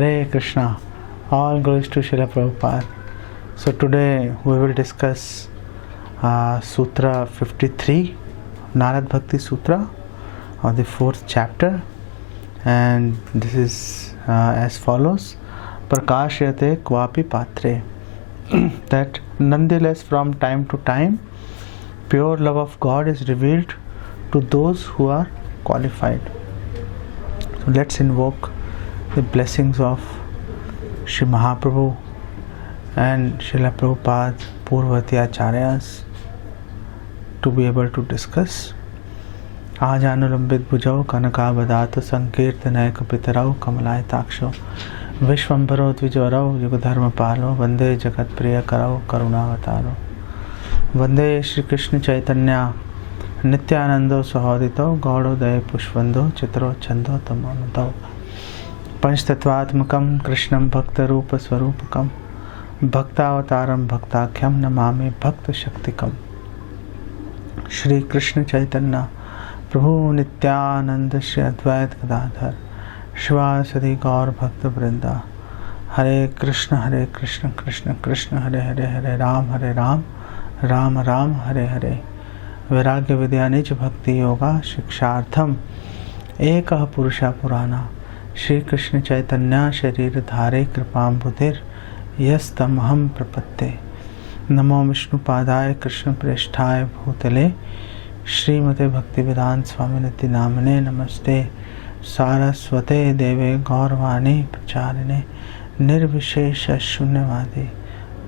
Hare Krishna. All glories to Srila Prabhupada. So today we will discuss Sutra 53, Narad Bhakti Sutra of the 4th chapter, and this is as follows: Prakashyate Kvapi Patre. That nonetheless, from time to time, pure love of God is revealed to those who are qualified. So let's invoke the blessings of Shri Mahaprabhu and Srila Prabhupada Purvati Acharyas to be able to discuss. Ajanulambit bhujau kanakabadato sankirtanayaka pitarau kamalaitaksho Vishwambaro dvijvarau yugadharma palo Vande jagat priya karau karunavataro Vande Shri Krishna Chaitanya Nityanando Sahodito Gaudodaya Pushvando Chitro Chando Tamanado Panchtatvatmakam Krishnam Bhakta Rupa Swarupakam Bhaktavataram Bhaktakyam Namami Bhakta Shaktikam Shri Krishna Chaitanya Prabhu Nityananda Shri Advait Gadadhar Shivasadi Gaur Bhakta Vrinda Hare Krishna Krishna Krishna Hare Hare Hare Ram Ram Ram Hare Hare Vairagya Vidya Nij Bhakti Yoga Shikshartham Ekah Purusha Purana Shri Krishna Chaitanya Sharir Dhare Kripam Buddhir Yastamaham Prapatte Namo Vishnu Padaya Krishna Preshthaya Bhutale Srimate Bhaktivedanta Swaminiti Namane Namaste Saraswate Deve Gaurvani Pracharine Nirvishesha Shunyavadi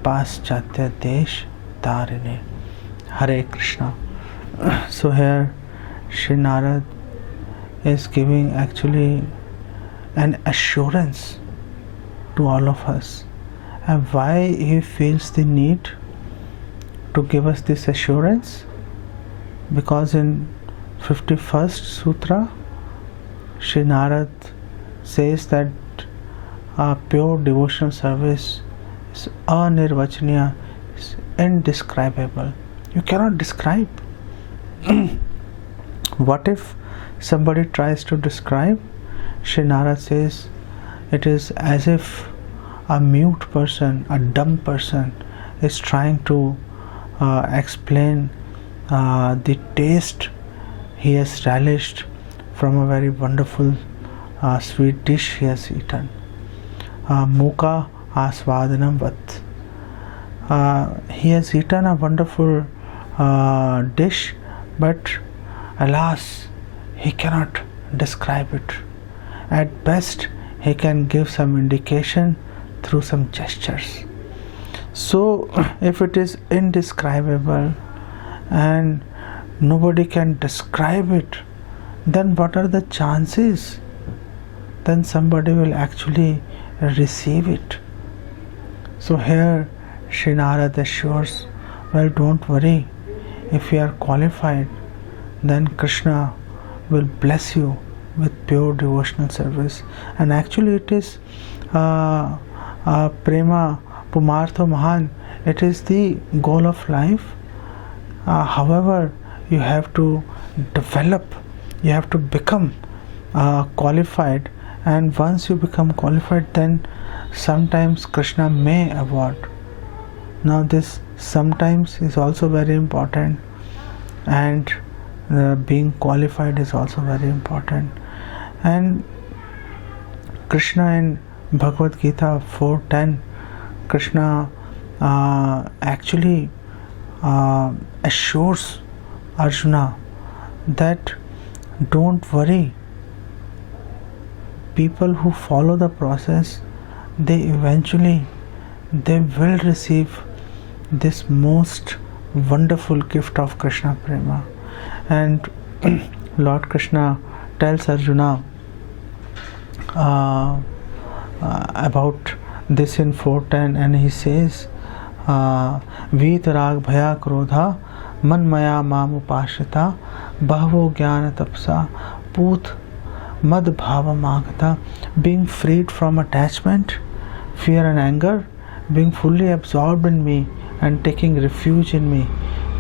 Paschatya Desh Tarine. Hare Krishna. So here Shri Narad is giving actually an assurance to all of us. And why he feels the need to give us this assurance? Because in 51st Sutra, Shri Narad says that pure devotional service is anirvachaniya, is indescribable. You cannot describe. What if somebody tries to describe? Shri Narad says it is as if a mute person, a dumb person is trying to explain the taste he has relished from a very wonderful sweet dish he has eaten. Mukha asvadanam vat. He has eaten a wonderful dish, but alas, he cannot describe it. At best, he can give some indication through some gestures. So, if it is indescribable and nobody can describe it, then what are the chances? Then somebody will actually receive it. So here Shri Narad assures, well, don't worry, if you are qualified, then Krishna will bless you with pure devotional service. And actually it is prema pumartho mahan, it is the goal of life. However, you have to develop, you have to become qualified, and once you become qualified, then sometimes Krishna may award. Now this sometimes is also very important, and being qualified is also very important. And Krishna in Bhagavad Gita 4:10, Krishna actually assures Arjuna that don't worry, people who follow the process, they will receive this most wonderful gift of Krishna Prema. And Lord Krishna tells Arjuna about this in 4:10, and he says, Vitarag bhaya krodha manmaya mam upashita bhavo jnana tapsa put mad bhava magata. Being freed from attachment, fear and anger, being fully absorbed in me and taking refuge in me,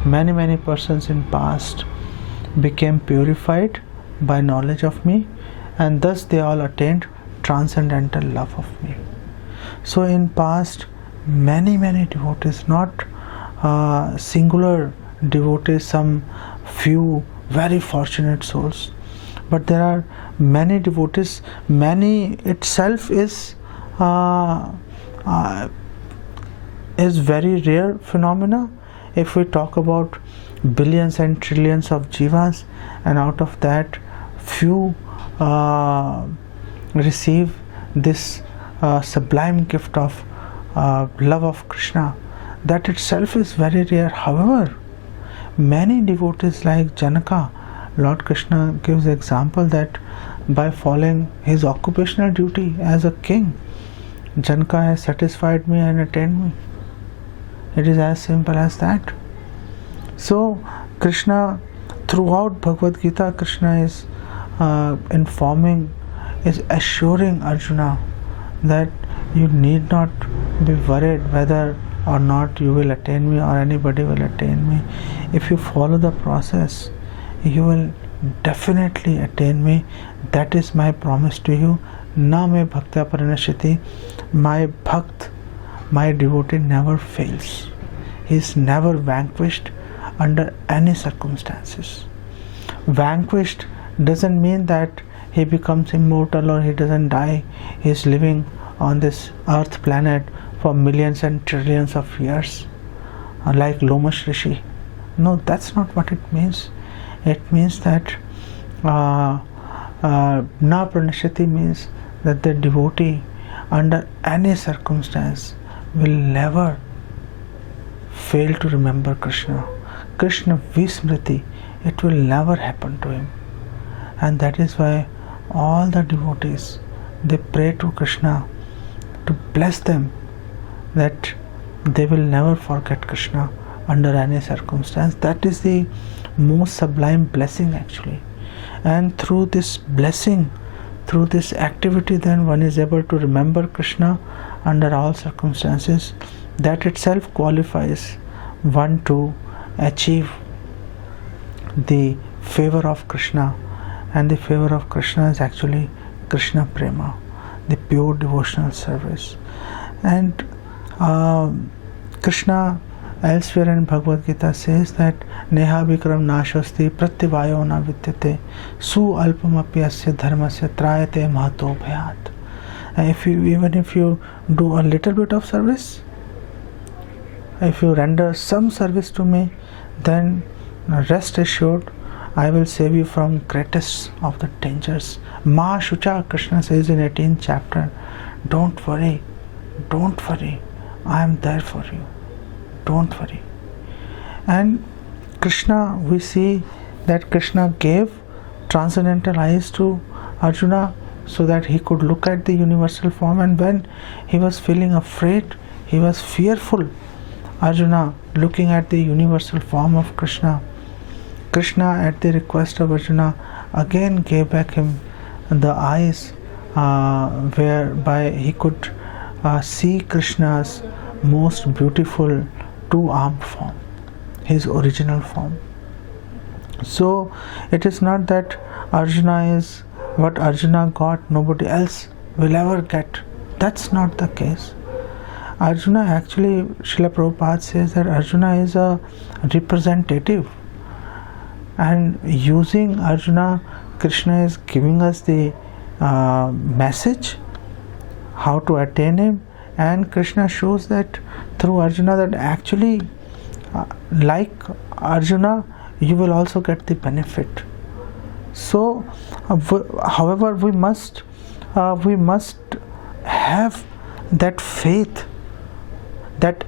many persons in past became purified by knowledge of me, and thus they all attained transcendental love of me. So in past, many devotees, not singular devotees, some few very fortunate souls, but there are many devotees. Many itself is very rare phenomena. If we talk about billions and trillions of jivas, and out of that few receive this sublime gift of love of Krishna, that itself is very rare. However, many devotees like Janaka, Lord Krishna gives example that by following his occupational duty as a king, Janaka has satisfied me and attained me. It is as simple as that. So Krishna, throughout Bhagavad Gita, Krishna is assuring Arjuna that you need not be worried whether or not you will attain me or anybody will attain me. If you follow the process, you will definitely attain me. That is my promise to you. Na me bhaktya parinashiti. My bhakt, my devotee never fails. He is never vanquished under any circumstances. Vanquished doesn't mean that he becomes immortal or he doesn't die. He is living on this earth planet for millions and trillions of years, like Lomash Rishi. No, that's not what it means. It means that na pranashati means that the devotee under any circumstance will never fail to remember Krishna. Krishna Vismriti, it will never happen to him. And that is why all the devotees, they pray to Krishna to bless them, that they will never forget Krishna under any circumstance. That is the most sublime blessing actually. And through this blessing, through this activity, then one is able to remember Krishna under all circumstances. That itself qualifies one to achieve the favor of Krishna. And the favor of Krishna is actually Krishna Prema, the pure devotional service. And Krishna elsewhere in Bhagavad Gita says that Neha Vikram Nashasti Pratyavayo na vidyate Su Alpamapi Asya Dharmasya Trayate Mahato Bhayat. Even if you do a little bit of service, if you render some service to me, then rest assured I will save you from greatest of the dangers. Ma Shucha, Krishna says in 18th chapter, don't worry, I am there for you. Don't worry. And Krishna, we see that Krishna gave transcendental eyes to Arjuna so that he could look at the universal form, and when he was feeling afraid, he was fearful, Arjuna looking at the universal form of Krishna, Krishna at the request of Arjuna again gave back him the eyes whereby he could see Krishna's most beautiful two-armed form, his original form. So it is not that Arjuna is what Arjuna got, nobody else will ever get. That's not the case. Arjuna actually, Srila Prabhupada says that Arjuna is a representative, and using Arjuna, Krishna is giving us the message how to attain him, and Krishna shows that through Arjuna that actually like Arjuna you will also get the benefit. So however we must have that faith, that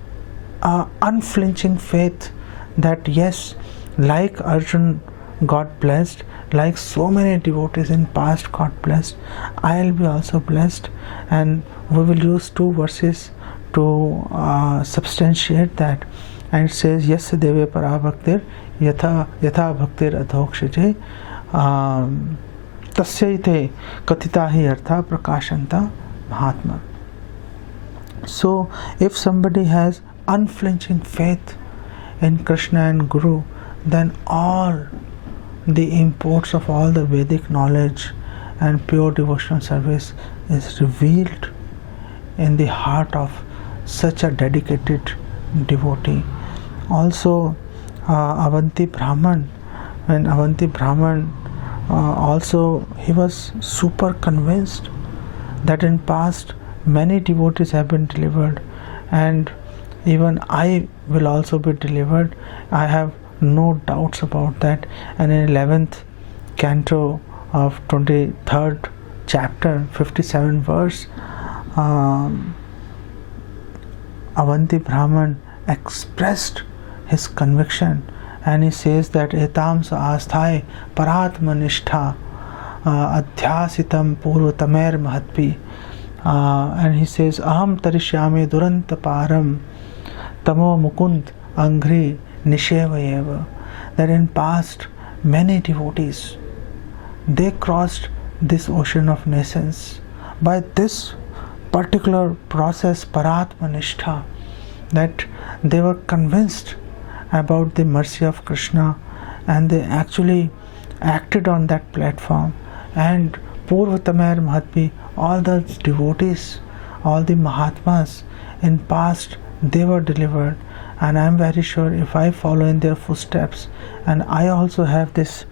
unflinching faith, that yes, like Arjun got blessed, like so many devotees in past got blessed, I will be also blessed. And we will use two verses to substantiate that. And it says, Yasya deve para bhaktir yatha bhaktir adhokshije tasyaite katita hi artha prakashanta mahatma. So if somebody has unflinching faith in Krishna and Guru, then all the imports of all the Vedic knowledge and pure devotional service is revealed in the heart of such a dedicated devotee. Also, Avanti Brahman, when Avanti Brahman also he was super convinced that in past many devotees have been delivered, and even I will also be delivered. I have no doubts about that. And in 11th canto of 23rd chapter 57 verse, Avanti Brahman expressed his conviction, and he says that etam sa asthai paratma nishtha adhyasitam purvatamer mahatpi, and he says aham tarishyami duranta param tamo mukund angri nishevayeva, that in past many devotees they crossed this ocean of nascence by this particular process, paratma nishtha, that they were convinced about the mercy of Krishna, and they actually acted on that platform. And Purvatamer Mahatpi, all the devotees, all the Mahatmas in past, they were delivered, and I am very sure if I follow in their footsteps and I also have this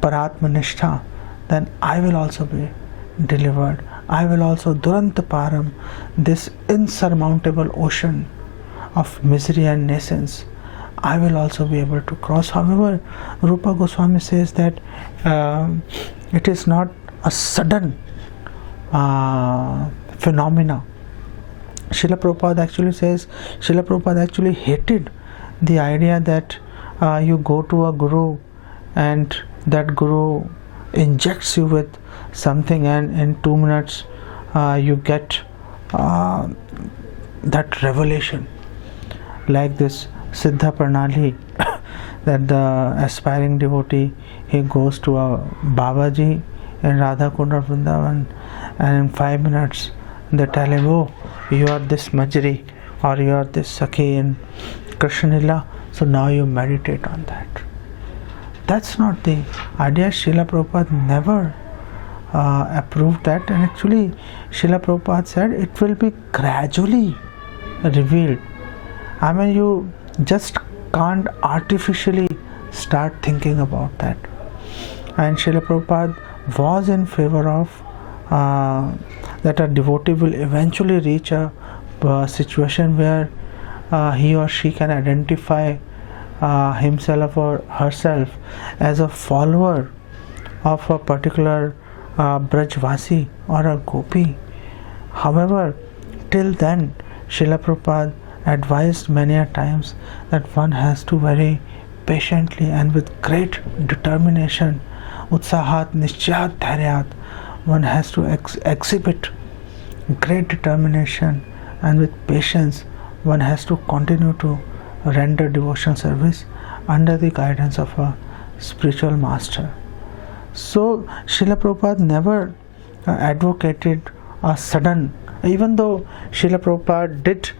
Paratma Nishtha, then I will also be delivered. I will also Duranta Param, this insurmountable ocean of misery and nascence, I will also be able to cross. However, Rupa Goswami says that it is not a sudden phenomena. Srila Prabhupada actually says, Srila Prabhupada actually hated the idea that you go to a guru and that guru injects you with something, and in 2 minutes you get that revelation, like this Siddha Pranali that the aspiring devotee, he goes to a Babaji in Radha Kunda Vrindavan, and in 5 minutes they tell him, oh, you are this Majri or you are this Sakhi in Krishna Lila, so now you meditate on that. That's not the idea. Srila Prabhupada never approved that, and actually Srila Prabhupada said it will be gradually revealed. I mean, you just can't artificially start thinking about that. And Srila Prabhupada was in favor of that a devotee will eventually reach a situation where he or she can identify himself or herself as a follower of a particular Brajvasi or a Gopi. However, till then, Srila Prabhupada advised many a times that one has to very patiently and with great determination, utsahat nischayat dhairyat, one has to exhibit great determination, and with patience one has to continue to render devotional service under the guidance of a spiritual master. So Srila Prabhupada never advocated a sudden, even though Srila Prabhupada did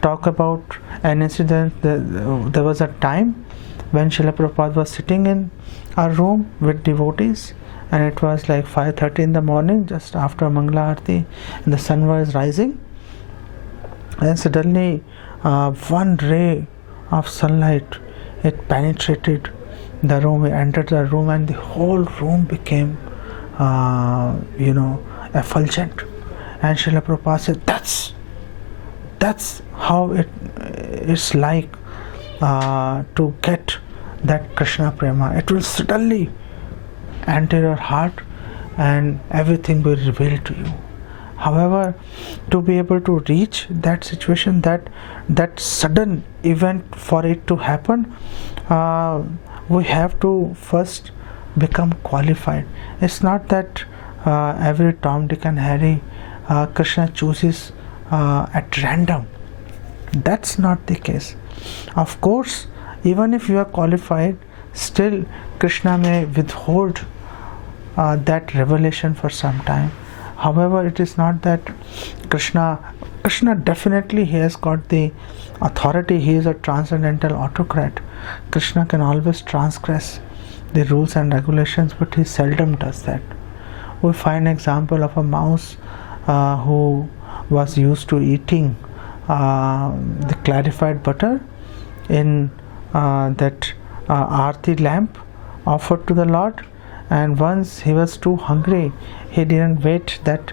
talk about an incident. There was a time when Srila Prabhupada was sitting in a room with devotees, and it was like 5:30 in the morning, just after Mangala Aarti, and the sun was rising, and suddenly one ray of sunlight, it penetrated the room, it entered the room, and the whole room became effulgent. And Srila Prabhupada said, that's how it's like to get that Krishna Prema. It will suddenly enter your heart and everything will reveal to you. However, to be able to reach that situation, that sudden event, for it to happen, we have to first become qualified. It's not that every Tom, Dick and Harry Krishna chooses at random. That's not the case. Of course, even if you are qualified, still Krishna may withhold that revelation for some time. However, it is not that Krishna definitely, he has got the authority. He is a transcendental autocrat. Krishna can always transgress the rules and regulations, but he seldom does that. We find example of a mouse who was used to eating the clarified butter in that Aarti lamp offered to the Lord, and once he was too hungry, he didn't wait, that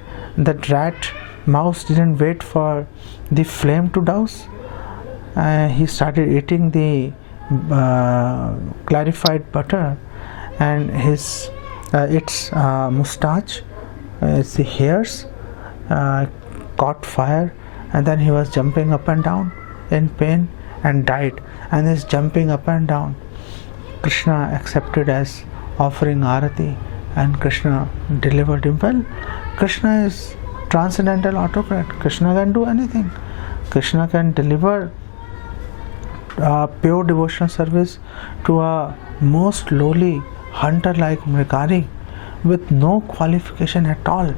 rat mouse didn't wait for the flame to douse. He started eating the clarified butter, and his its mustache, its the hairs caught fire, and then he was jumping up and down in pain and died. And this jumping up and down, Krishna accepted as offering arati, and Krishna delivered him. Well, Krishna is transcendental autocrat. Krishna can do anything. Krishna can deliver pure devotional service to a most lowly hunter like Mrigari with no qualification at all.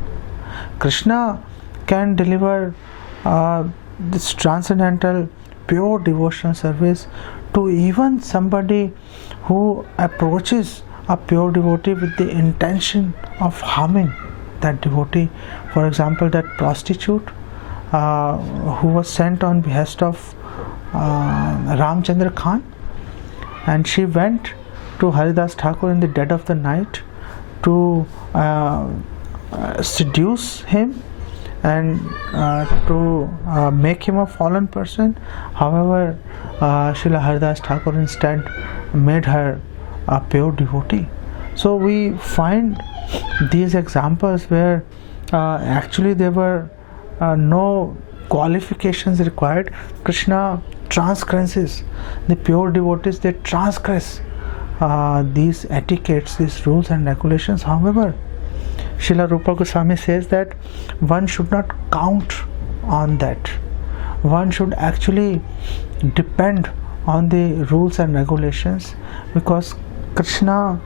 Krishna can deliver this transcendental pure devotional service to even somebody who approaches a pure devotee with the intention of harming that devotee. For example, that prostitute who was sent on behest of Ramchandra Khan, and she went to Haridas Thakur in the dead of the night to seduce him and to make him a fallen person. However, Srila Haridas Thakur instead made her a pure devotee. So we find these examples where actually there were no qualifications required. Krishna transgresses the pure devotees. They transgress these etiquettes, these rules and regulations. However, Srila Rupa Goswami says that one should not count on that. One should actually depend on the rules and regulations, because Krishna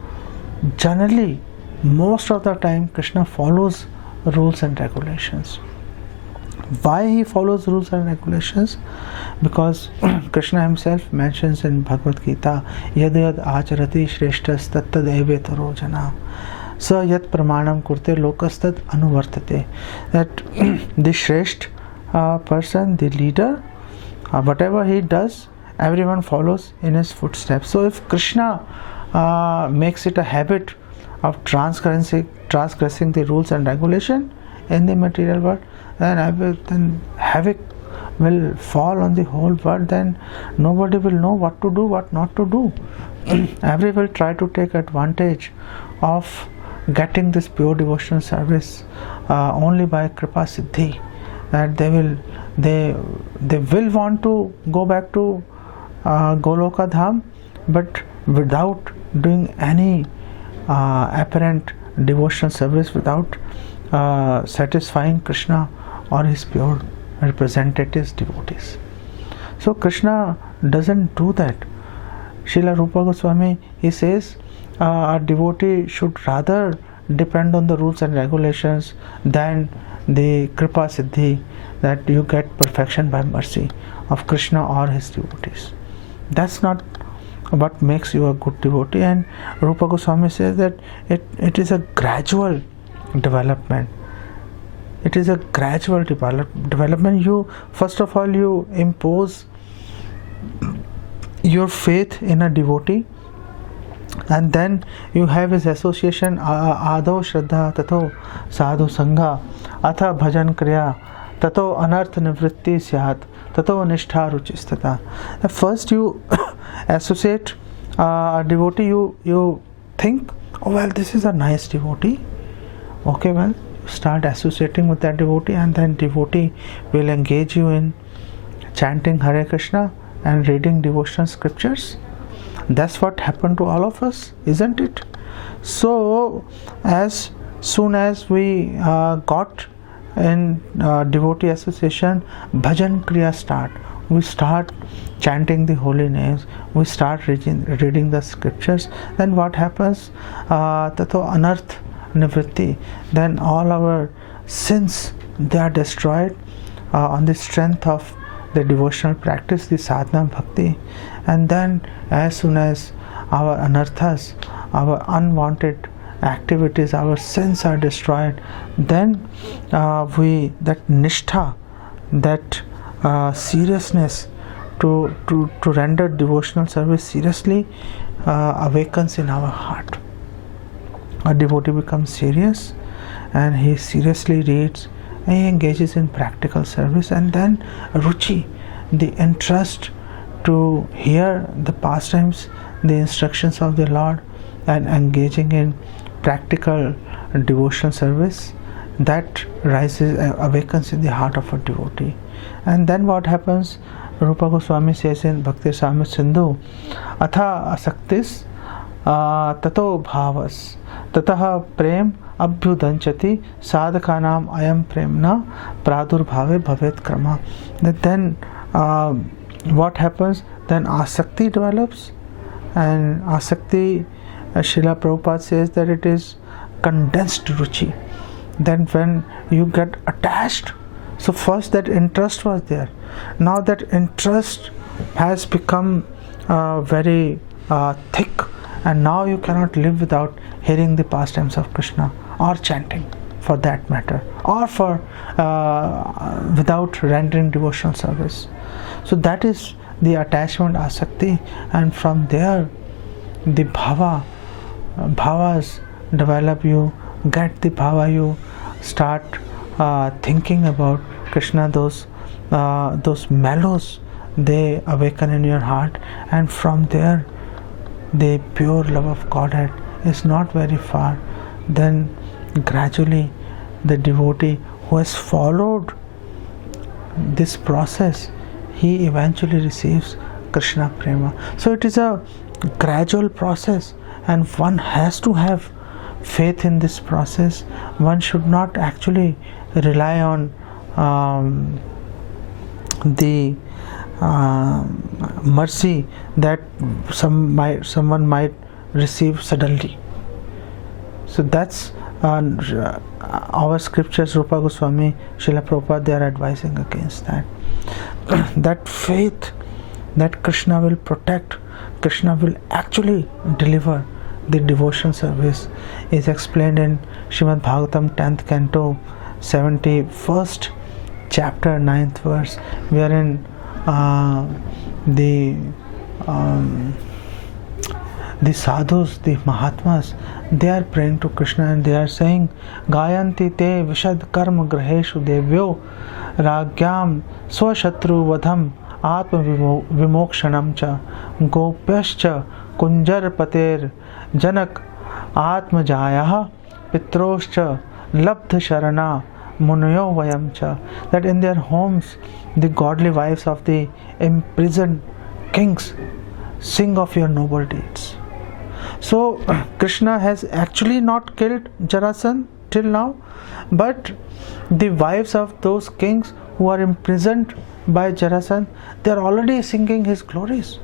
generally, most of the time, Krishna follows rules and regulations. Why he follows rules and regulations? Because Krishna himself mentions in Bhagavad Gita, yad yad acharati shreshtas tattad evetaro jana sa yat pramanam kurte lokastad anuvartate. That the Shresht person, the leader, whatever he does, everyone follows in his footsteps. So if Krishna makes it a habit of transgressing the rules and regulation in the material world, then havoc will fall on the whole world. Then nobody will know what to do, what not to do. Every will try to take advantage of getting this pure devotional service only by Kripa Siddhi. That they will want to go back to Goloka Dham, but without doing any apparent devotional service, without satisfying Krishna or his pure representatives, devotees. So Krishna doesn't do that. Srila Rupa Goswami, he says a devotee should rather depend on the rules and regulations than the Kripa Siddhi, that you get perfection by mercy of Krishna or his devotees. That's not what makes you a good devotee. And Rupa Goswami says that it is a gradual development. It is a gradual development. You, first of all, you impose your faith in a devotee, and then you have his association, ado shraddha tato sadhu sangha atha bhajan kriya tato anarth nivritti syat tato nishtha ruchistata. First you associate a devotee, you think, oh well, this is a nice devotee. Okay, well, start associating with that devotee, and then devotee will engage you in chanting Hare Krishna and reading devotional scriptures. That's what happened to all of us, isn't it? So as soon as we got in devotee association, bhajan kriya start. We start chanting the holy names, we start reading the scriptures. Then what happens? Tato anarth nivritti. Then all our sins, they are destroyed on the strength of the devotional practice, the sadhana bhakti. And then as soon as our anarthas, our unwanted activities, our sins are destroyed, then that nishtha, that seriousness to render devotional service seriously awakens in our heart. A devotee becomes serious, and he seriously reads, and he engages in practical service, and then ruchi, the interest to hear the pastimes, the instructions of the Lord, and engaging in practical devotional service, that awakens in the heart of a devotee. And then what happens? Rupa Goswami says in Bhakti Rasamrita Sindhu, atha asaktis tato bhavas tatah prem abhyudanchati sadhakanam ayam premna pradurbhave bhavet krama. That then what happens? Then asakti develops, and asakti, Srila Prabhupada says that it is condensed ruchi. Then when you get attached, so first that interest was there, now that interest has become very thick, and now you cannot live without hearing the pastimes of Krishna, or chanting for that matter, or for without rendering devotional service. So that is the attachment, asakti, and from there the bhavas develop. You get the bhava, you start thinking about Krishna, those mellows, they awaken in your heart, and from there the pure love of Godhead is not very far. Then gradually the devotee who has followed this process, he eventually receives Krishna Prema. So it is a gradual process, and one has to have faith in this process. One should not actually rely on the mercy that someone might receive suddenly. So that's our scriptures, Rupa Goswami, Srila Prabhupada, they are advising against that. That faith that Krishna will protect, Krishna will actually deliver the devotion service is explained in Srimad Bhagavatam 10th canto 71st chapter 9th verse, wherein the sadhus, the Mahatmas, they are praying to Krishna, and they are saying, Gayanti te vishad karma graheshu devyo ragyam swashatru vadham atma vimokshanam cha gopyascha kunjar pater janak atma jayah pitroscha labdha sharana munayo vayam cha. That in their homes the godly wives of the imprisoned kings sing of your noble deeds. So Krishna has actually not killed Jarasandha till now, but the wives of those kings who are imprisoned by Jarasandha, they are already singing his glories.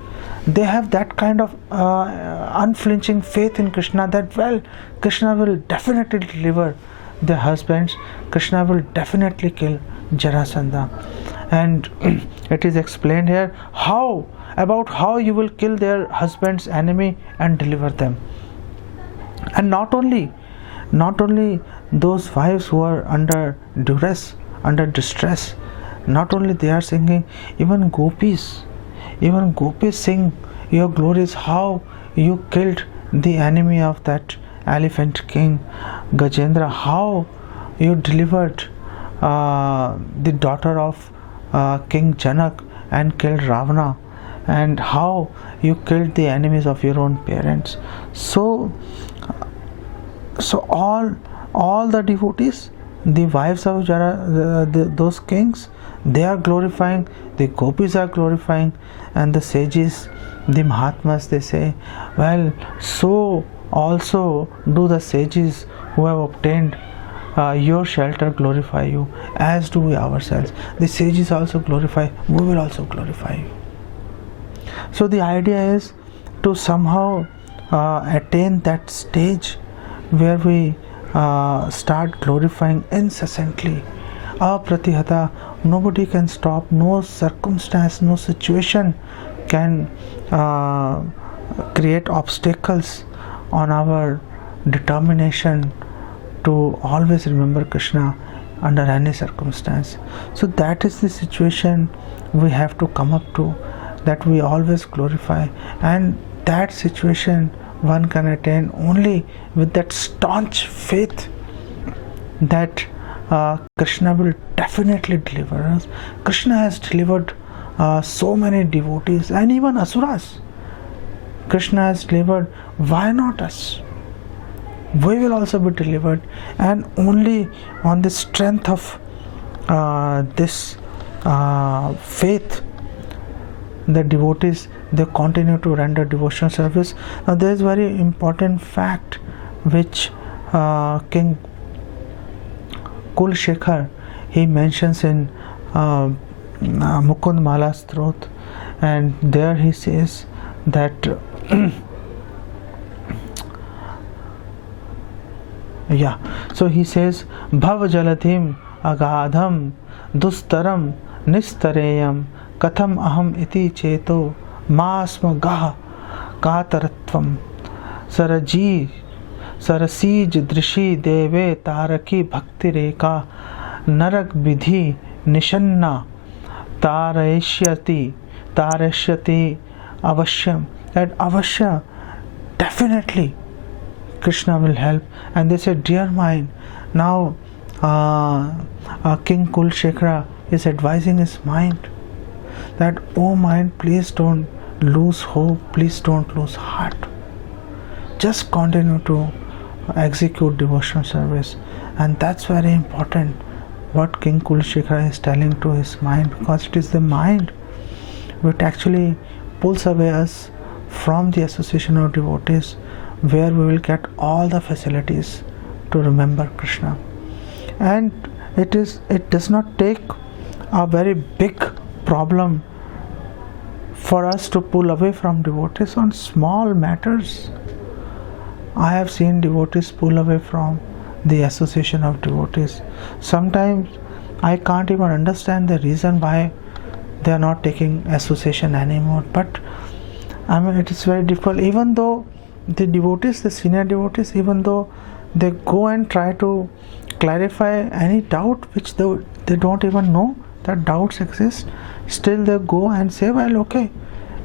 They have that kind of unflinching faith in Krishna that, well, Krishna will definitely deliver their husbands, Krishna will definitely kill Jarasandha. And it is explained here how you will kill their husband's enemy and deliver them. And not only those wives who are under duress, under distress, not only they are singing, even gopis sing your glories, how you killed the enemy of that elephant king Gajendra, how you delivered the daughter of King Janak and killed Ravana, and how you killed the enemies of your own parents. So all the devotees, the wives of those kings, they are glorifying, the gopis are glorifying, and the sages, the Mahatmas, they say, well, so also do the sages who have obtained your shelter glorify you, as do we ourselves. The sages also glorify, we will also glorify you. So the idea is to somehow attain that stage where we start glorifying incessantly. Apratihata, nobody can stop, no circumstance, no situation can create obstacles on our determination to always remember Krishna under any circumstance. So that is the situation we have to come up to, that we always glorify, and that situation one can attain only with that staunch faith that Krishna will definitely deliver us. Krishna has delivered so many devotees and even asuras. Krishna has delivered, why not us? We will also be delivered, and only on the strength of this faith, the devotees, they continue to render devotional service. Now there is very important fact which King Kulshekhar, he mentions in Mukund Mala Strot, and there he says that yeah, so he says Bhav Jaladhim Agadham Dustaram Nistareyam Katham Aham Iti Cheto Masma Gah Kataratvam Saraji Sarasij Drishi Deve Taraki Bhakti Reka Narak Vidhi Nishanna Tarashyati Avashyam, that Avashya, definitely Krishna will help. And they said, dear mind, now King Kulshekhara is advising his mind that, oh mind, please don't lose hope, please don't lose heart, just continue to execute devotional service. And that's very important, what King Kulshekhara is telling to his mind, because it is the mind which actually pulls away us from the association of devotees, where we will get all the facilities to remember Krishna. And it does not take a very big problem for us to pull away from devotees on small matters. I have seen devotees pull away from the association of devotees. Sometimes I can't even understand the reason why they are not taking association anymore, but I mean, it is very difficult. Even though the devotees, the senior devotees, even though they go and try to clarify any doubt which they don't even know that doubts exist, still they go and say, well, okay,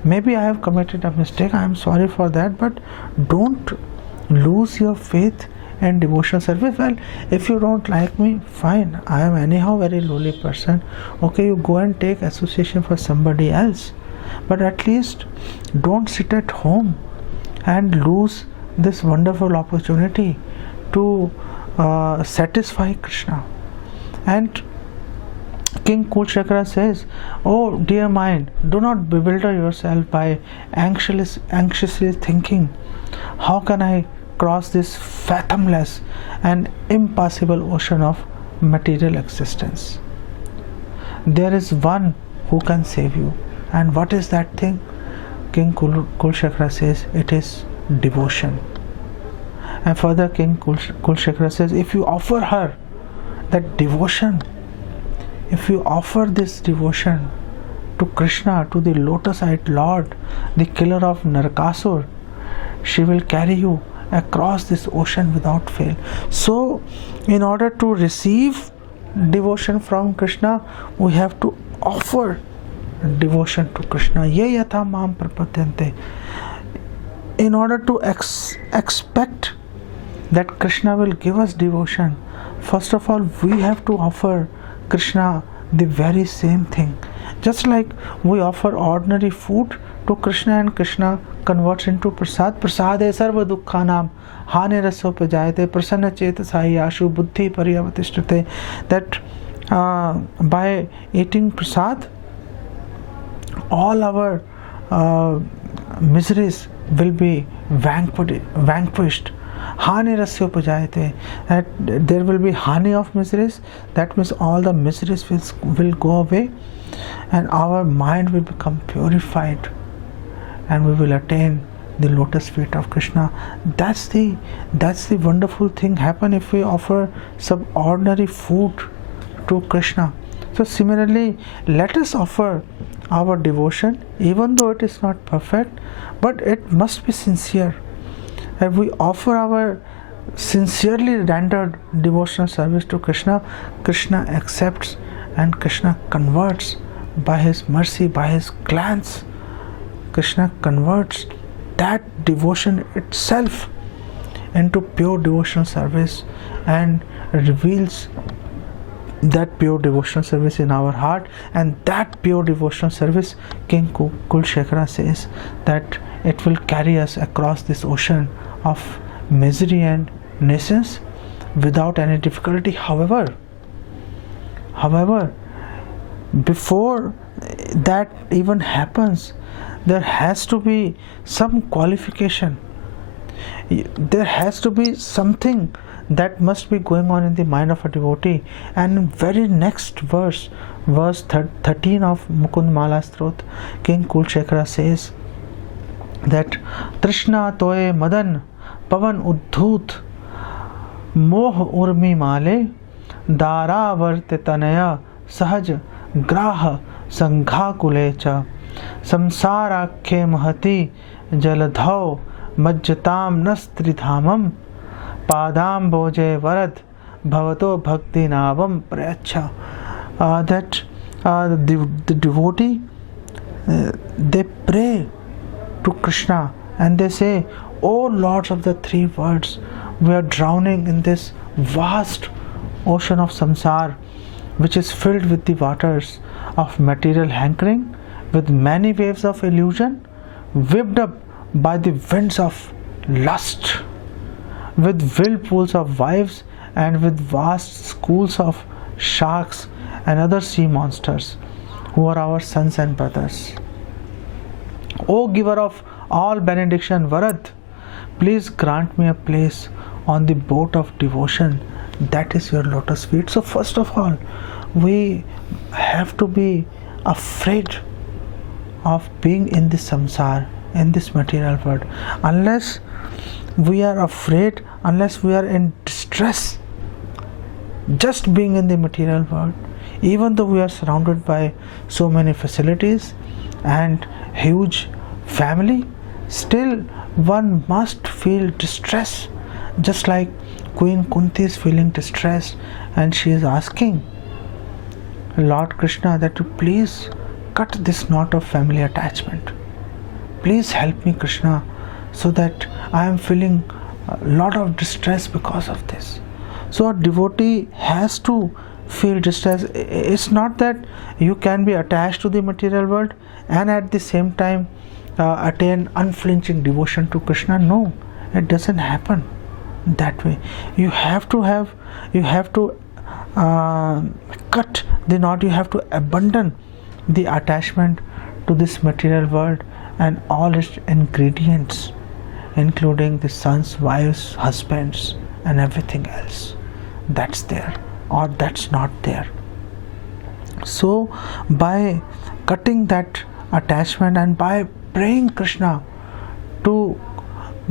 maybe I have committed a mistake, I am sorry for that, but don't lose your faith and devotional service. Well, if you don't like me, fine, I am anyhow very lowly person, okay, you go and take association for somebody else, but at least don't sit at home and lose this wonderful opportunity to satisfy Krishna. And King Kulshekhara says, oh dear mind, do not bewilder yourself by anxiously thinking, how can I cross this fathomless and impassable ocean of material existence? There is one who can save you. And what is that thing? King Kulshekhara says, it is devotion. And further King Kulshekhara says, if you offer her that devotion, if you offer this devotion to Krishna, to the lotus-eyed Lord, the killer of Narakasur, she will carry you across this ocean without fail. So in order to receive devotion from Krishna, we have to offer devotion to Krishna. Ye yatha mam prapadyante. In order to expect that Krishna will give us devotion, first of all we have to offer Krishna the very same thing. Just like we offer ordinary food to Krishna and Krishna converts into prasad. Prasade sarva dukkhanam hane rasopajayate prasanna chetasai ashu buddhi pariyavatishtute. That by eating prasad, all our miseries will be vanquished. Hani rasya upajayate, that there will be hani of miseries, that means all the miseries will go away and our mind will become purified and we will attain the lotus feet of Krishna. That's the wonderful thing happen if we offer some ordinary food to Krishna. So similarly, let us offer our devotion, even though it is not perfect, but it must be sincere. If we offer our sincerely rendered devotional service to Krishna, Krishna accepts and Krishna converts by his mercy, by his glance. Krishna converts that devotion itself into pure devotional service and reveals that pure devotional service in our heart. And that pure devotional service, King Kulshekhara says that it will carry us across this ocean of misery and nations without any difficulty. However, before that even happens, there has to be some qualification. There has to be something that must be going on in the mind of a devotee. And in very next verse 13 of Mukund Mala Strot, King Kulshekhara says that Trishna toye madan pavan uddhut moh urmi male daravarte tanaya sahaj grah sangha kulecha samsarakhe mahati jaladhav majjatam nastridhamam padam boje varad bhavato bhakti navam prayacha. That the devotee, they pray to Krishna and they say, "O Lords of the three worlds, we are drowning in this vast ocean of samsara, which is filled with the waters of material hankering, with many waves of illusion, whipped up by the winds of lust, with whirlpools of wives, and with vast schools of sharks and other sea monsters, who are our sons and brothers. O giver of all benediction, Varad, please grant me a place on the boat of devotion, that is your lotus feet." So first of all, we have to be afraid of being in this samsara, in this material world. Unless we are afraid, unless we are in distress, just being in the material world, even though we are surrounded by so many facilities and huge family, still one must feel distress, just like Queen Kunti is feeling distressed, and she is asking Lord Krishna that to please cut this knot of family attachment. Please help me, Krishna, so that I am feeling a lot of distress because of this. So a devotee has to feel distress. It's not that you can be attached to the material world and at the same time attain unflinching devotion to Krishna. No, it doesn't happen that way. You have to cut the knot. You have to abandon the attachment to this material world and all its ingredients, including the sons, wives, husbands, and everything else that's there or that's not there. So by cutting that attachment and by praying Krishna to,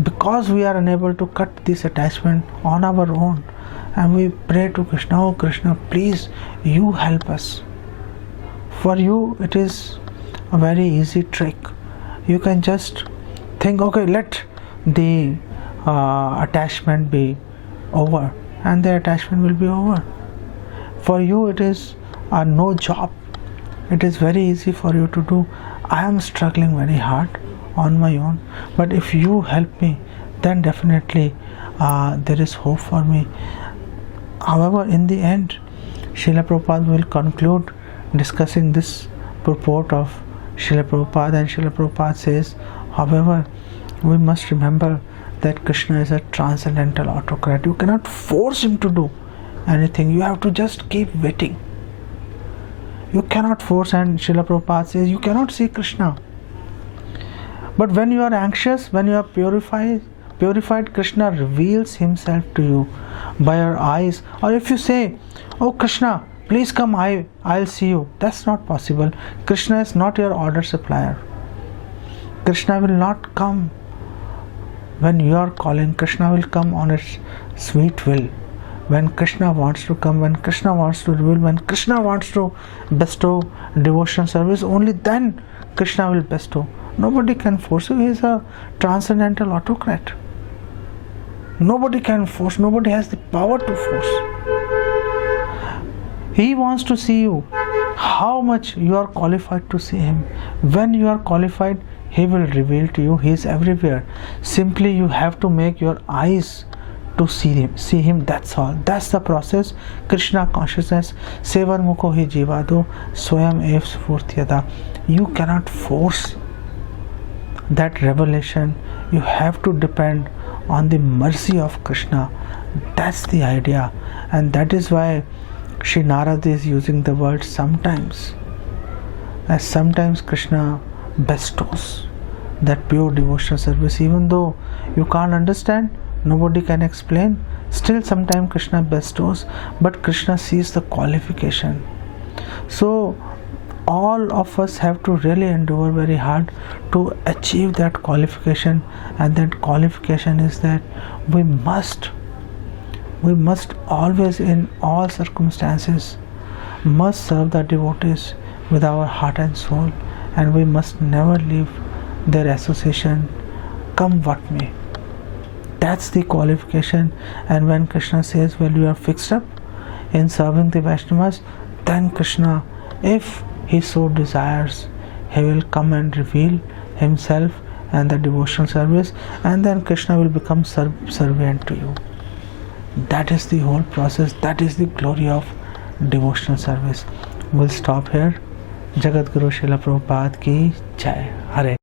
because we are unable to cut this attachment on our own, and we pray to Krishna, "Oh Krishna, please, you help us." For you it is a very easy trick. You can just think, okay, let the attachment be over, and the attachment will be over. For you it is a no job. It is very easy for you to do. I am struggling very hard on my own, but if you help me, then definitely there is hope for me. However, in the end, Srila Prabhupada will conclude discussing this purport of Srila Prabhupada, and Srila Prabhupada says, however, we must remember that Krishna is a transcendental autocrat. You cannot force him to do anything. You have to just keep waiting. You cannot force, and Srila Prabhupada says you cannot see Krishna. But when you are anxious, when you are purified, Krishna reveals himself to you by your eyes. Or if you say, "Oh Krishna, please come, I'll see you," that's not possible. Krishna is not your order supplier. Krishna will not come when you are calling. Krishna will come on its sweet will. When Krishna wants to come, when Krishna wants to reveal, when Krishna wants to bestow devotion service, only then Krishna will bestow. Nobody can force you. He is a transcendental autocrat. Nobody can force, nobody has the power to force. He wants to see you, how much you are qualified to see him. When you are qualified, he will reveal to you. He is everywhere. Simply you have to make your eyes to see him, that's all. That's the process. Krishna consciousness. Sevar mukho hi jivado swayam ev sfurtyada. You cannot force that revelation. You have to depend on the mercy of Krishna. That's the idea, and that is why Shri Narad is using the word sometimes, as sometimes Krishna bestows that pure devotional service, even though you can't understand, nobody can explain, still sometimes Krishna bestows, but Krishna sees the qualification. So all of us have to really endure very hard to achieve that qualification, and that qualification is that we must always, in all circumstances, must serve the devotees with our heart and soul, and we must never leave their association, come what may. That's the qualification. And when Krishna says, well, you are fixed up in serving the Vaishnavas, then Krishna, if he so desires, he will come and reveal himself and the devotional service, and then Krishna will become servant to you. That is the whole process. That is the glory of devotional service. We'll stop here. Jagat Guru Srila Prabhupada ki Jai. Hare